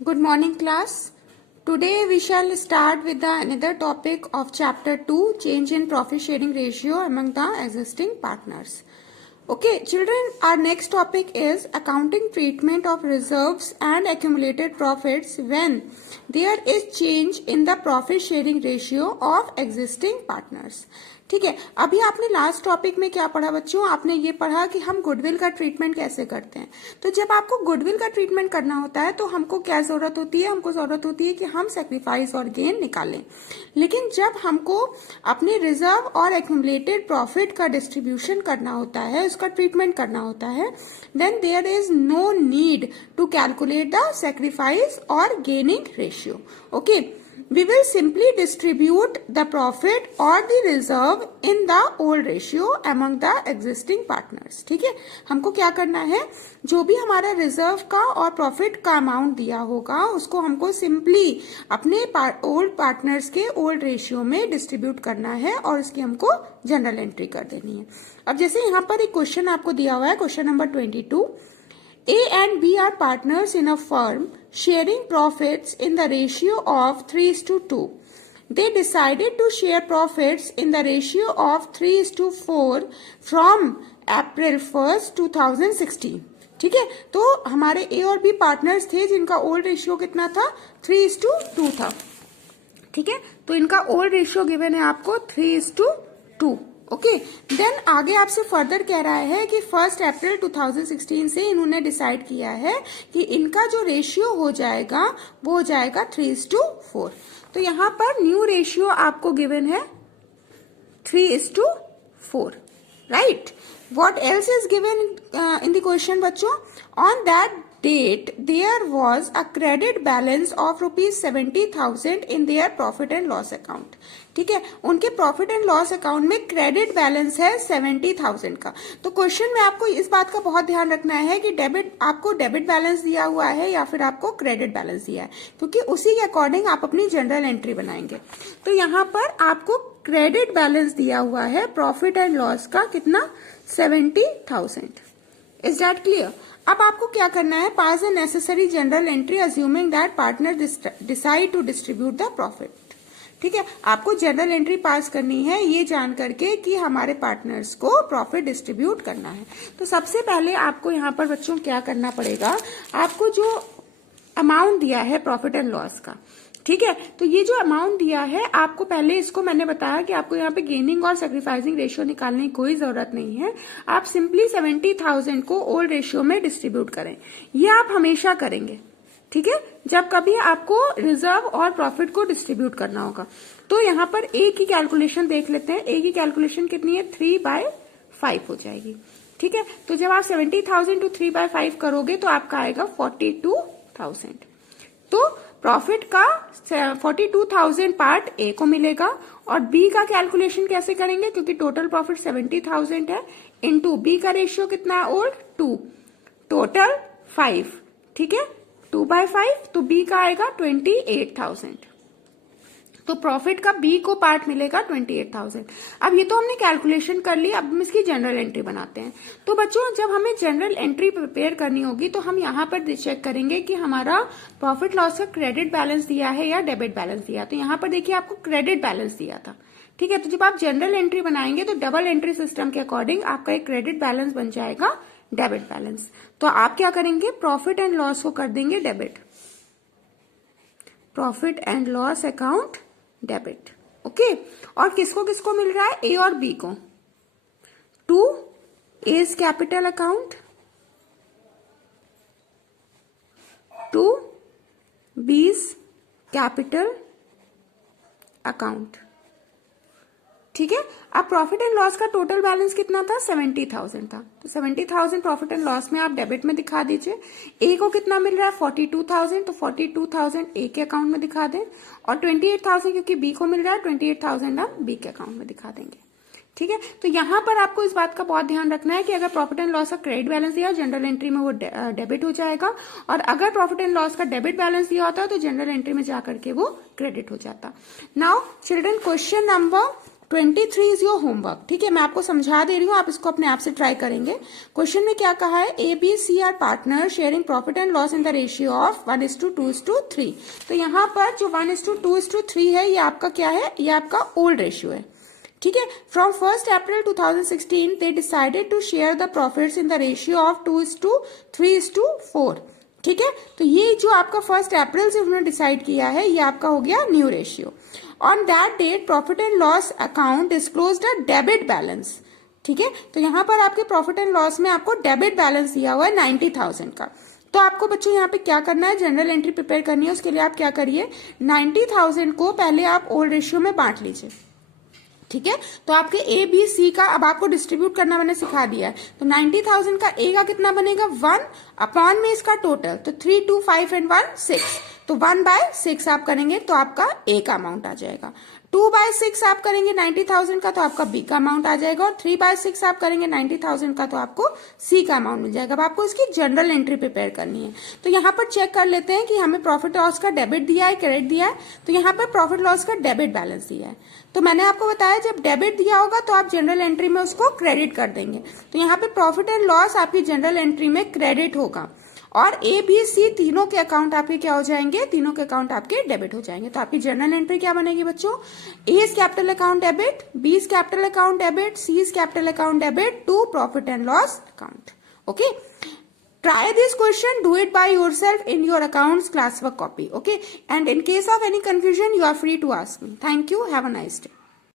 Good morning, class. Today we shall start with another topic of chapter 2, change in profit sharing ratio among the existing partners. Okay, children, our next topic is accounting treatment of reserves and accumulated profits when there is change in the profit sharing ratio of existing partners. ठीक है, अभी आपने last topic में क्या पढ़ा बच्चों? आपने ये पढ़ा कि हम गुडविल का ट्रीटमेंट कैसे करते हैं। तो जब आपको गुडविल का ट्रीटमेंट करना होता है तो हमको क्या जरूरत होती है? हमको जरूरत होती है कि हम सेक्रीफाइस और गेन निकालें। लेकिन जब हमको अपने रिजर्व और एक्यूमुलेटेड प्रॉफिट का डिस्ट्रीब्यूशन करना होता है, उसका ट्रीटमेंट करना होता है, then there is no need to calculate the sacrifice और gaining ratio. Okay, we will simply distribute the profit or the reserve in the old ratio among the existing partners. ठीक है, हमको क्या करना है? जो भी हमारा रिजर्व का और प्रॉफिट का अमाउंट दिया होगा उसको हमको सिंपली अपने ओल्ड पार्टनर्स के ओल्ड रेशियो में डिस्ट्रीब्यूट करना है और इसकी हमको जनरल एंट्री कर देनी है। अब जैसे यहाँ पर एक क्वेश्चन आपको दिया हुआ है, question number 22। A and B are partners in a firm sharing profits in the ratio of 3:2. They decided to share profits in the ratio of 3:4 from April 1st, 2016. ठीक है, तो हमारे A और B पार्टनर्स थे जिनका old ratio कितना था? 3:2 था। ठीक है, तो इनका ओल्ड रेशियो गिवन है आपको 3:2। ओके, देन आगे आपसे फर्दर कह रहा है कि 1 अप्रैल 2016 से इन्होंने डिसाइड किया है कि इनका जो रेशियो हो जाएगा वो हो जाएगा 3:4। तो यहां पर न्यू रेशियो आपको गिवन है 3:4, right. What else is given in the question बच्चों? On that date there was a credit balance of ₹70,000 in their profit and loss account. ठीक है, उनके प्रॉफिट एंड लॉस अकाउंट में क्रेडिट बैलेंस है 70,000 का। तो क्वेश्चन में आपको इस बात का बहुत ध्यान रखना है कि आपको डेबिट बैलेंस दिया हुआ है या फिर आपको क्रेडिट बैलेंस दिया है, क्योंकि उसी के अकॉर्डिंग आप अपनी जनरल एंट्री बनाएंगे। तो यहाँ पर आपको क्रेडिट बैलेंस दिया हुआ है प्रॉफिट एंड लॉस का कितना? 70,000। Is that clear? अब आपको क्या करना है? Pass the necessary journal entry assuming that partner decide to distribute the profit. ठीक है, आपको जनरल एंट्री पास करनी है ये जान करके कि हमारे पार्टनर्स को प्रॉफिट डिस्ट्रीब्यूट करना है। तो सबसे पहले आपको यहाँ पर बच्चों क्या करना पड़ेगा? आपको जो अमाउंट दिया है प्रॉफिट एंड लॉस का, ठीक है, तो ये जो अमाउंट दिया है आपको पहले इसको मैंने बताया कि आपको यहाँ पे गेनिंग और सेक्रीफाइसिंग रेशियो निकालने की कोई जरूरत नहीं है। आप सिंपली 70,000 को ओल्ड रेशियो में डिस्ट्रीब्यूट करें। ये आप हमेशा करेंगे, ठीक है, जब कभी आपको रिजर्व और प्रॉफिट को डिस्ट्रीब्यूट करना होगा। तो यहाँ पर ए की कैलकुलेशन देख लेते हैं। ए की कैलकुलेशन कितनी है? 3/5 हो जाएगी। ठीक है, तो जब आप 70,000 to 3/5 करोगे तो आपका आएगा 42,000। तो प्रॉफिट का 42,000 पार्ट ए को मिलेगा और बी का कैलकुलेशन कैसे करेंगे? क्योंकि टोटल प्रॉफिट 70,000 है, इनटू बी का रेशियो कितना है? Old 2, total 5। ठीक है, 2/5, तो बी का आएगा 28,000। तो प्रॉफिट का बी को पार्ट मिलेगा 28,000। अब ये तो हमने कैलकुलेशन कर ली, अब हम इसकी जनरल एंट्री बनाते हैं। तो बच्चों जब हमें जनरल एंट्री प्रिपेयर करनी होगी तो हम यहाँ पर चेक करेंगे कि हमारा प्रॉफिट लॉस का क्रेडिट बैलेंस दिया है या डेबिट बैलेंस दिया। तो यहाँ पर देखिए आपको क्रेडिट बैलेंस दिया था। ठीक है, तो जब आप जनरल एंट्री बनाएंगे तो डबल एंट्री सिस्टम के अकॉर्डिंग आपका एक क्रेडिट बैलेंस बन जाएगा डेबिट बैलेंस। तो आप क्या करेंगे? प्रॉफिट एंड लॉस को कर देंगे debit, profit and loss account debit. Okay, और किसको किसको मिल रहा है? ए और बी को। To A's capital account, to B's capital account. ठीक है, अब प्रॉफिट एंड लॉस का टोटल बैलेंस कितना था? 70,000 था। तो 70,000 प्रॉफिट एंड लॉस में आप डेबिट में दिखा दीजिए। ए को कितना मिल रहा है? 42,000, तो 42,000 ए के अकाउंट में दिखा दें और 28,000 क्योंकि बी को मिल रहा है 28,000 आप बी के अकाउंट में दिखा देंगे। ठीक है, तो यहां पर आपको इस बात का बहुत ध्यान रखना है कि अगर प्रॉफिट एंड लॉस का क्रेडिट बैलेंस दिया जनरल एंट्री में वो डेबिट हो जाएगा, और अगर प्रॉफिट एंड लॉस का डेबिट बैलेंस दिया होता है तो जनरल एंट्री में जाकर के वो क्रेडिट हो जाता। Now children, question number 23 is your homework. ठीक है, मैं आपको समझा दे रही हूँ, आप इसको अपने आप से ट्राई करेंगे। क्वेश्चन में क्या कहा है, A B C are partner sharing profit and loss in the ratio of 1:2:3। तो यहाँ पर जो 1:2:3 है ये आपका क्या है, ये आपका ओल्ड रेशियो है। ठीक है, from 1 April 2016 they decided to share the profits in the ratio of 2:3:4। ठीक है, तो ये जो आपका 1 अप्रैल से उन्होंने डिसाइड किया है ये आपका हो गया new ratio. On that date profit and loss account disclosed a debit balance. ठीक है, तो यहाँ पर आपके प्रॉफिट एंड लॉस में आपको डेबिट बैलेंस दिया हुआ है 90,000 का। तो आपको बच्चों यहाँ पे क्या करना है, जनरल एंट्री प्रिपेयर करनी है। उसके लिए आप क्या करिए, 90,000 को पहले आप ओल्ड रेशियो में बांट लीजिए। ठीक है, तो आपके ए बी सी का अब आपको डिस्ट्रीब्यूट करना मैंने सिखा दिया है। तो 90,000 का ए का कितना बनेगा, 1 अपॉन में इसका टोटल, तो 3, 2, 5 एंड 1 6, तो 1/6 आप करेंगे तो आपका ए का अमाउंट आ जाएगा। 2/6 आप करेंगे 90,000 का तो आपका बी का अमाउंट आ जाएगा, और 3/6 आप करेंगे 90,000 का तो आपको सी का अमाउंट मिल जाएगा। अब आपको इसकी जनरल एंट्री प्रिपेयर करनी है। तो यहाँ पर चेक कर लेते हैं कि हमें प्रॉफिट लॉस का डेबिट दिया है, क्रेडिट दिया है। तो यहाँ पर प्रॉफिट लॉस का डेबिट बैलेंस दिया है। तो मैंने आपको बताया जब डेबिट दिया होगा तो आप जनरल एंट्री में उसको क्रेडिट कर देंगे। तो यहाँ पे प्रॉफिट एंड लॉस आपकी जनरल एंट्री में क्रेडिट होगा, और ए बी सी तीनों के अकाउंट आपके क्या हो जाएंगे, तीनों के अकाउंट आपके डेबिट हो जाएंगे। तो आपकी जनरल एंट्री क्या बनेगी बच्चों, A is capital account debit, B is capital account debit, C is capital account debit to profit and loss account. Okay, try this question, do it by yourself in your accounts classwork copy. Okay, and in case of any confusion you are free to ask me. Thank you, have a nice day.